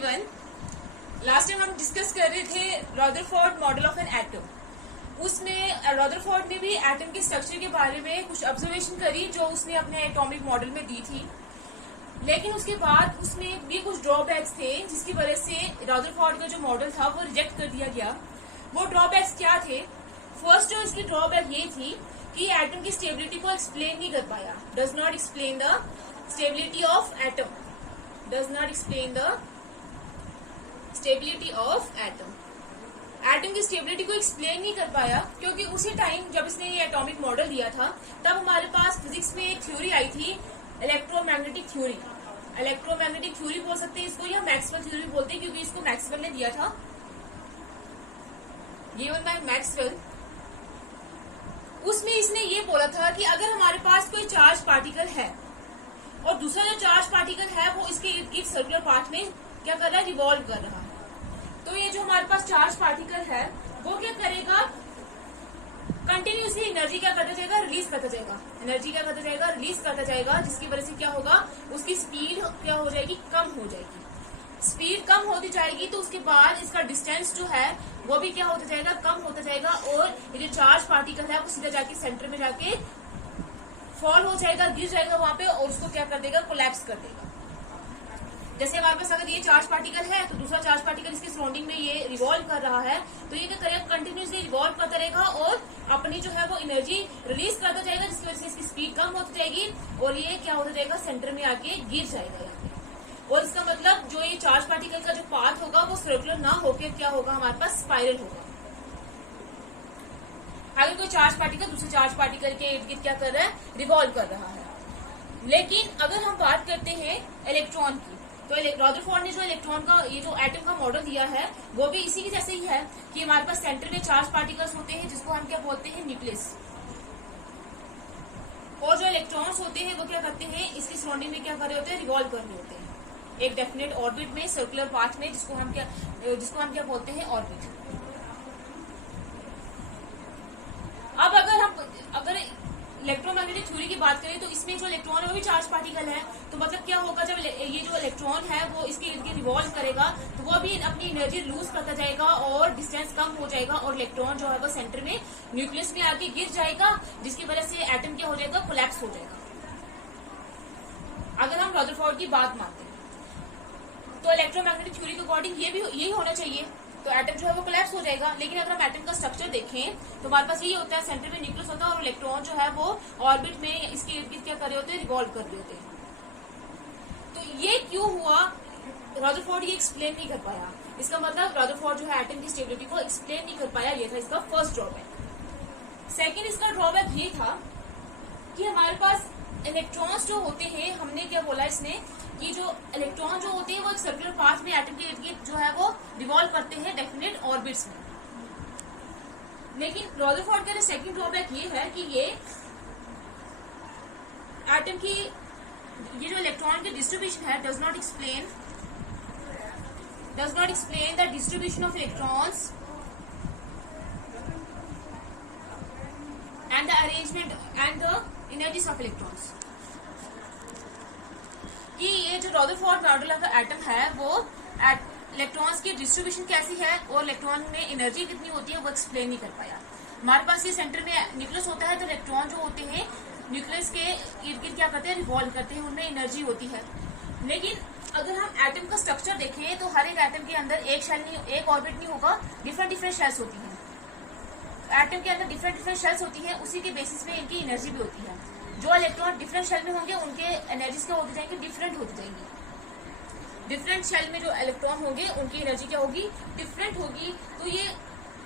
Everyone. Last time हम discuss कर रहे थे Rutherford model of an atom. उसमें रदरफोर्ड ने भी एटम के स्ट्रक्चर के बारे में कुछ ऑब्जर्वेशन करी जो उसने अपने एटॉमिक मॉडल में दी थी, लेकिन उसके बाद उसमें भी कुछ ड्रॉबैक्स थे जिसकी वजह से रदरफोर्ड का जो मॉडल था वो रिजेक्ट कर दिया गया। वो ड्रॉबैक्स क्या थे? फर्स्ट जो इसकी ड्रॉबैक ये थी कि एटम की स्टेबिलिटी को एक्सप्लेन नहीं कर पाया। Does not explain the stability of atom. Does not explain the stability of atom. Atom की स्टेबिलिटी को एक्सप्लेन नहीं कर पाया क्योंकि उसी टाइम जब इसने ये एटॉमिक मॉडल दिया था तब हमारे पास फिजिक्स में एक थ्योरी आई थी, इलेक्ट्रोमैग्नेटिक थ्योरी। इलेक्ट्रोमैग्नेटिक थ्योरी बोल सकते हैं इसको, या मैक्सवेल थ्योरी बोलते हैं क्योंकि इसको मैक्सवेल ने दिया था, गिवन बाय मैक्सवेल। उसमें इसने ये बोला था कि अगर हमारे पास कोई चार्ज पार्टिकल है और दूसरा जो चार्ज पार्टिकल है वो इसके इर्द गिर्द सर्कुलर पाथ में क्या कर रहा है, रिवॉल्व कर रहा है, तो ये जो हमारे पास चार्ज पार्टिकल है वो क्या करेगा, कंटिन्यूसली एनर्जी क्या करता जाएगा, रिलीज करता जाएगा। एनर्जी क्या करता जाएगा, रिलीज करता जाएगा, जिसकी वजह से क्या होगा, उसकी स्पीड क्या हो जाएगी, कम हो जाएगी। स्पीड कम होती जाएगी तो उसके बाद इसका डिस्टेंस जो है वो भी क्या होता जाएगा, कम होता जाएगा, और ये जो चार्ज पार्टिकल है वो सीधा जाके सेंटर में जाके फॉल हो जाएगा, गिर जाएगा वहां पे, और उसको क्या कर देगा, कोलैप्स कर देगा। जैसे हमारे पास अगर ये चार्ज पार्टिकल है तो दूसरा चार्ज पार्टिकल इसके सराउंडिंग में ये रिवॉल्व कर रहा है, तो ये क्या करेगा, कंटिन्यूसली रिवॉल्व करता रहेगा और अपनी जो है वो एनर्जी रिलीज करता जाएगा, जिसकी वजह से इसकी स्पीड कम होती जाएगी और ये क्या होता जाएगा, सेंटर में आके गिर जाएगा यहाँ पे। और इसका मतलब जो ये चार्ज पार्टिकल का जो पाथ होगा वो सर्कुलर ना होकर क्या होगा, हमारे पास स्पाइरल होगा। अगर कोई चार्ज पार्टिकल दूसरे चार्ज पार्टिकल के इर्द गिर्द क्या कर रहा है, रिवॉल्व कर रहा है। लेकिन अगर हम बात करते हैं इलेक्ट्रॉन की, तो रदरफोर्ड ने जो इलेक्ट्रॉन का ये जो एटम का मॉडल दिया है वो भी इसी के जैसे ही है कि हमारे पास सेंटर में चार्ज पार्टिकल्स होते हैं जिसको हम क्या बोलते हैं, न्यूक्लियस, और जो इलेक्ट्रॉन्स होते हैं वो क्या करते हैं, इसकी सराउंडिंग में क्या कर रहे होते हैं, रिवॉल्व कर रहे होते हैं एक डेफिनेट ऑर्बिट में, सर्कुलर पाथ में, जिसको हम क्या बोलते हैं, ऑर्बिट। अब अगर इलेक्ट्रोमैग्नेटिक थ्योरी की बात करें तो इसमें जो इलेक्ट्रॉन है वो भी चार्ज पार्टिकल है, तो मतलब क्या होगा, जब ये जो इलेक्ट्रॉन है वो इसके इर्द गिर्द रिवॉल्व करेगा तो वो भी अपनी एनर्जी लूज करता जाएगा और डिस्टेंस कम हो जाएगा, और इलेक्ट्रॉन जो है वो सेंटर में न्यूक्लियस में आके गिर जाएगा, जिसकी वजह से एटम क्या हो जाएगा, कोलैप्स हो जाएगा। अगर हम रदरफोर्ड की बात मानते हैं तो इलेक्ट्रोमैग्नेटिक थ्योरी के अकॉर्डिंग ये भी यही होना चाहिए, तो एटम जो है वो कोलैप्स हो जाएगा। लेकिन अगर हम एटम का स्ट्रक्चर देखें तो हमारे पास यही होता है, सेंटर में न्यूक्लियस होता है और इलेक्ट्रॉन जो है वो ऑर्बिट में इसके इर्द गिर्द क्या कर रहे होते हैं, रिवॉल्व कर रहे होते हैं। तो ये क्यों हुआ, रदरफोर्ड ये एक्सप्लेन नहीं कर पाया। इसका मतलब रदरफोर्ड जो है एटम की स्टेबिलिटी को एक्सप्लेन नहीं कर पाया, ये था इसका फर्स्ट ड्रॉबैक। सेकेंड इसका ड्रॉबैक ये था कि हमारे पास इलेक्ट्रॉन्स जो होते हैं, हमने क्या बोला इसने कि जो इलेक्ट्रॉन जो होते हैं वो एक सर्कुलर पाथ में एटम के इर्द गिर्द जो है वो रिवॉल्व करते हैं डेफिनेट ऑर्बिट्स में। लेकिन रदरफोर्ड का सेकंड ड्रॉबैक ये है कि ये एटम की ये जो इलेक्ट्रॉन की डिस्ट्रीब्यूशन है does not explain the distribution of electrons and the arrangement and the energies of electrons. कि ये जो रदरफोर्ड मॉडल का एटम है वो इलेक्ट्रॉन्स की डिस्ट्रीब्यूशन कैसी है और इलेक्ट्रॉन में एनर्जी कितनी होती है वो एक्सप्लेन नहीं कर पाया। हमारे पास ये सेंटर में न्यूक्लियस होता है, तो इलेक्ट्रॉन जो होते हैं न्यूक्लियस के इर्द गिर्द क्या करते हैं, रिवॉल्व करते हैं, उनमें एनर्जी होती है। लेकिन अगर हम एटम का स्ट्रक्चर देखें तो हर एक एटम के अंदर एक ऑर्बिट नहीं होगा, डिफरेंट शेल्स होती है। एटम के अंदर डिफरेंट शेल्स होती है, उसी के बेसिस पे इनकी एनर्जी भी होती है। जो इलेक्ट्रॉन डिफरेंट शेल में होंगे उनके एनर्जीज क्या होती जाएंगी, डिफरेंट होती जाएंगी। डिफरेंट शेल में जो इलेक्ट्रॉन होंगे उनकी एनर्जी क्या होगी, डिफरेंट होगी। तो ये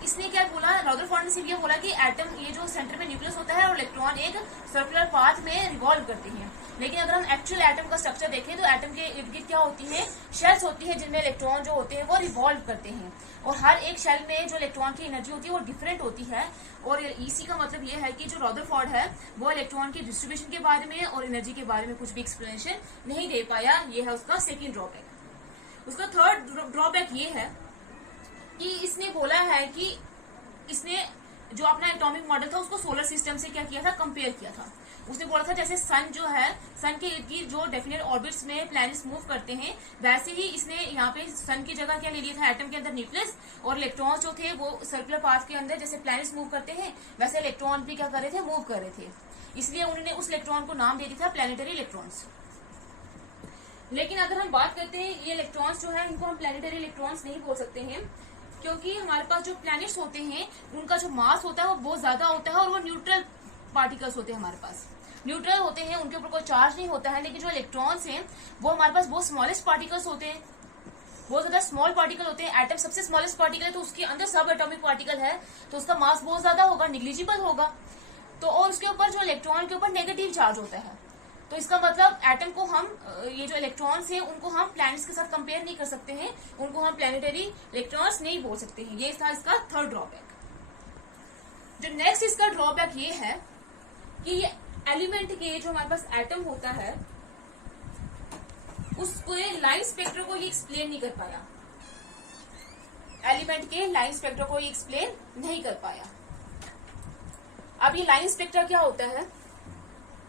इसने क्या बोला, रदरफोर्ड ने सिर्फ ये बोला कि एटम ये जो सेंटर में न्यूक्लियस होता है और इलेक्ट्रॉन एक सर्कुलर पाथ में रिवॉल्व करते हैं। लेकिन अगर हम एक्चुअल एटम का स्ट्रक्चर देखें तो एटम के इर्द गिर्द क्या होती है, शेल्स होती है जिनमें इलेक्ट्रॉन जो होते हैं वो रिवॉल्व करते हैं, और हर एक शेल में जो इलेक्ट्रॉन की एनर्जी होती है वो डिफरेंट होती है। और इसी का मतलब ये है कि जो रदरफोर्ड है वो इलेक्ट्रॉन की डिस्ट्रीब्यूशन के बारे में और एनर्जी के बारे में कुछ भी एक्सप्लेनेशन नहीं दे पाया। ये है उसका सेकेंड ड्रॉबैक। उसका थर्ड ड्रॉबैक ये है कि इसने बोला है कि इसने जो अपना एटॉमिक मॉडल था उसको सोलर सिस्टम से क्या किया था, कंपेयर किया था। उसने बोला था जैसे सन जो है, सन के इर्द गिर्द जो डेफिनेट ऑर्बिट्स में प्लैनेट्स मूव करते हैं, वैसे ही इसने यहाँ पे सन की जगह क्या ले लिया था, एटम के अंदर न्यूक्लियस, और इलेक्ट्रॉन जो थे वो सर्कुलर पाथ के अंदर जैसे प्लैनेट्स मूव करते हैं वैसे इलेक्ट्रॉन भी क्या कर रहे थे, मूव कर रहे थे। इसलिए उन्होंने उस इलेक्ट्रॉन को नाम दे दिया था प्लैनेटरी इलेक्ट्रॉन्स। लेकिन अगर हम बात करते हैं ये इलेक्ट्रॉन्स जो है इनको हम प्लैनेटरी इलेक्ट्रॉन्स नहीं बोल सकते हैं, क्योंकि हमारे पास जो प्लैनेट्स होते हैं उनका जो मास होता है वो बहुत ज्यादा होता है और वो न्यूट्रल पार्टिकल्स होते हैं, हमारे पास न्यूट्रल होते हैं, उनके ऊपर कोई चार्ज नहीं होता है। लेकिन जो इलेक्ट्रॉन्स हैं वो हमारे पास बहुत स्मॉलेस्ट पार्टिकल्स होते हैं, बहुत ज्यादा स्मॉल पार्टिकल होते हैं। एटम सबसे स्मॉलेस्ट पार्टिकल है तो उसके अंदर सब एटॉमिक पार्टिकल है तो उसका मास बहुत ज्यादा होगा, निग्लिजिबल होगा। तो और उसके ऊपर जो इलेक्ट्रॉन के ऊपर नेगेटिव चार्ज होता है, तो इसका मतलब एटम को हम, ये जो इलेक्ट्रॉन्स हैं उनको हम प्लैनेट्स के साथ कंपेयर नहीं कर सकते हैं, उनको हम प्लैनेटरी इलेक्ट्रॉन्स नहीं बोल सकते हैं। ये था इसका थर्ड ड्रॉबैक। जो नेक्स्ट इसका ड्रॉबैक ये है कि ये एलिमेंट के जो हमारे पास एटम होता है उसको लाइन स्पेक्ट्र को ये एक्सप्लेन नहीं कर पाया, एलिमेंट के लाइन स्पेक्ट्र को ये एक्सप्लेन नहीं कर पाया। अब ये लाइन स्पेक्ट्र क्या होता है,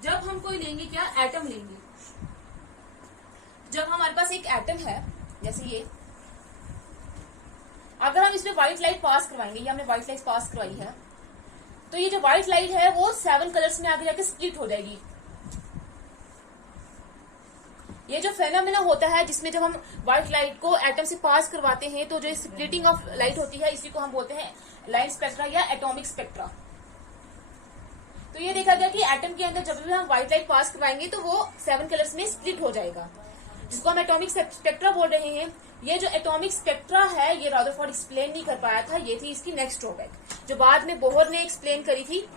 जब हम कोई लेंगे क्या, एटम लेंगे, जब हमारे पास एक एटम है जैसे ये, अगर हम इसमें व्हाइट लाइट पास करवाएंगे, ये हमने व्हाइट लाइट पास करवाई है, तो ये जो व्हाइट लाइट है वो 7 कलर्स में आगे जाके स्प्लिट हो जाएगी। ये जो फेनोमेना होता है जिसमें जब हम व्हाइट लाइट को एटम से पास करवाते हैं तो जो स्प्लिटिंग ऑफ लाइट होती है इसी को हम बोलते हैं लाइन स्पेक्ट्रा या एटॉमिक स्पेक्ट्रा। तो ये देखा गया कि एटम के अंदर जब भी हम व्हाइट लाइट पास करवाएंगे तो वो 7 कलर्स में स्प्लिट हो जाएगा, जिसको हम एटॉमिक स्पेक्ट्रा बोल रहे हैं। ये जो एटॉमिक स्पेक्ट्रा है ये रदरफोर्ड एक्सप्लेन नहीं कर पाया था, ये थी इसकी नेक्स्ट ड्रॉबैक, जो बाद में बोहर ने एक्सप्लेन करी थी।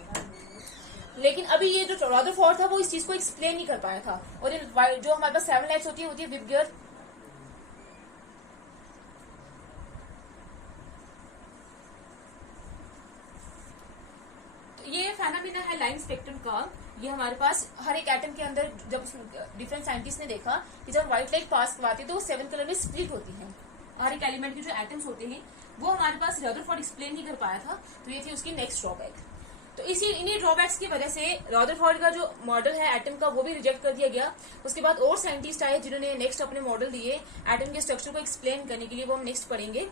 लेकिन अभी ये जो रदरफोर्ड था वो इस चीज को एक्सप्लेन नहीं कर पाया था। और जो हमारे पास 7 लाइट्स होती है विबगियर, ये फेनोमेना है लाइन स्पेक्ट्रम का। ये हमारे पास हर एक एटम के अंदर जब डिफरेंट साइंटिस्ट ने देखा कि जब व्हाइट लाइट पास करवाती है तो वो 7 कलर में स्प्लिट होती है। हर एक एलिमेंट के जो एटम्स होते हैं वो हमारे पास रदरफोर्ड एक्सप्लेन नहीं कर पाया था, तो ये थी उसकी नेक्स्ट ड्रॉबैक। तो इन्हीं ड्रॉबैक्स की वजह से रदरफोर्ड का जो मॉडल है एटम का वो भी रिजेक्ट कर दिया गया। उसके बाद और साइंटिस्ट आए जिन्होंने नेक्स्ट अपने मॉडल दिए एटम के स्ट्रक्चर को एक्सप्लेन करने के लिए, वो हम नेक्स्ट पढ़ेंगे।